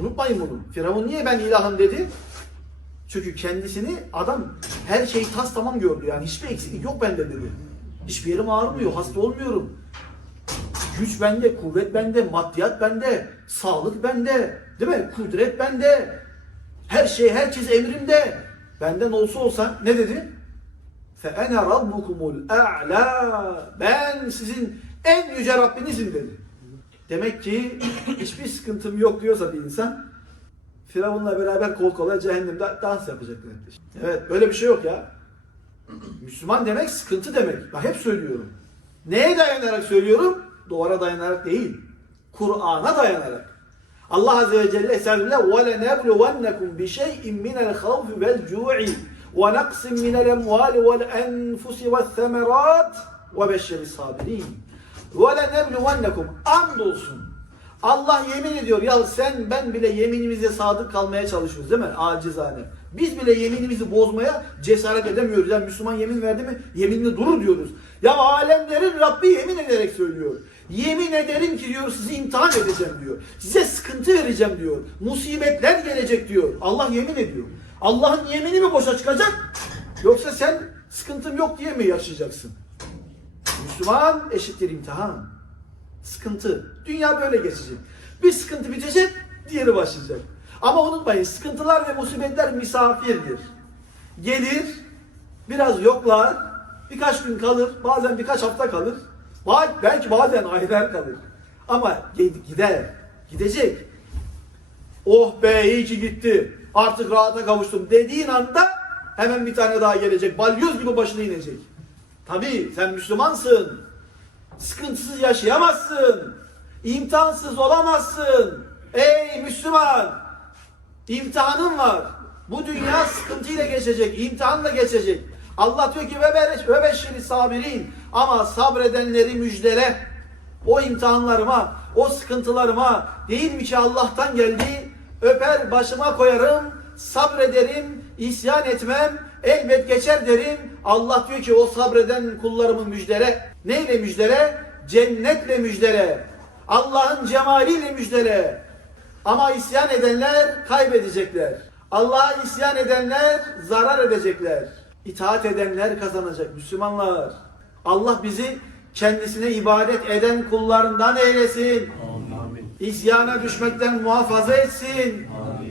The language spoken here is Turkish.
Unutmayın bunu. Firavun niye ben ilahım dedi? Çünkü kendisini adam her şeyi tas tamam gördü. Yani hiçbir eksiklik yok bende dedi. Hiçbir yerim ağrımıyor, hasta olmuyorum. Güç bende, kuvvet bende, maddiyat bende, sağlık bende, değil mi? Kudret bende. Her şey, herkes emrimde. Benden olsa olsa ne dedi? فَاَنَا رَبُّكُمُ الْاَعْلَى Ben sizin en yüce Rabbinizim dedi. Demek ki hiçbir sıkıntım yok diyorsa bir insan Firavun'la beraber kol kola cehennemde dans yapacak demektir. Evet böyle bir şey yok ya. Müslüman demek sıkıntı demek. Bak hep söylüyorum. Neye dayanarak söylüyorum? Duvara dayanarak değil. Kur'an'a dayanarak. Allah Azze ve Celle Estağfirullah وَلَنَبْلُوَنَّكُمْ بِشَيْءٍ مِنَ الْخَوْفِ وَالْجُوعِ وَنَقْصٍ مِنَ الْاَمْوَالِ وَالْاَنْفُسِ وَالثَّمَرَاتِ وَبَشِّرِ الصَّابِرِينَ وَلَنَبْلُوَنَّكُمْ Andolsun. Allah yemin ediyor ya sen ben bile yeminimize sadık kalmaya çalışıyoruz değil mi? Acizane. Biz bile yeminimizi bozmaya cesaret edemiyoruz. Yani Müslüman yemin verdi mi yeminli durur diyoruz. Ya alemlerin Rabbi yemin ederek söylüyor. Yemin ederim ki diyor sizi imtihan edeceğim diyor. Size sıkıntı vereceğim diyor. Musibetler gelecek diyor. Allah yemin ediyor. Allah'ın yemini mi boşa çıkacak? Yoksa sen sıkıntım yok diye mi yaşayacaksın? Müslüman eşittir imtihan. Sıkıntı. Dünya böyle geçecek. Bir sıkıntı bitecek, diğeri başlayacak. Ama unutmayın sıkıntılar ve musibetler misafirdir. Gelir, biraz yoklar, birkaç gün kalır, bazen birkaç hafta kalır. Belki bazen aylar kalır. Ama gider, gidecek. Oh be iyi ki gitti. Artık rahata kavuştum dediğin anda hemen bir tane daha gelecek. Balyoz gibi başına inecek. Tabii sen Müslümansın. Sıkıntısız yaşayamazsın. İmtihansız olamazsın. Ey Müslüman! İmtihanın var. Bu dünya sıkıntıyla geçecek, imtihanla geçecek. Allah diyor ki ve beşşiri sabirin ama sabredenleri müjdele. O imtihanlarıma, o sıkıntılarıma değil mi ki Allah'tan geldi? Öper başıma koyarım, sabrederim, isyan etmem, elbet geçer derim. Allah diyor ki o sabreden kullarımı müjdele. Neyle müjdele? Cennetle müjdele. Allah'ın cemaliyle müjdele. Ama isyan edenler kaybedecekler. Allah'a isyan edenler zarar edecekler. İtaat edenler kazanacak Müslümanlar. Allah bizi kendisine ibadet eden kullarından eylesin. İsyana düşmekten muhafaza etsin.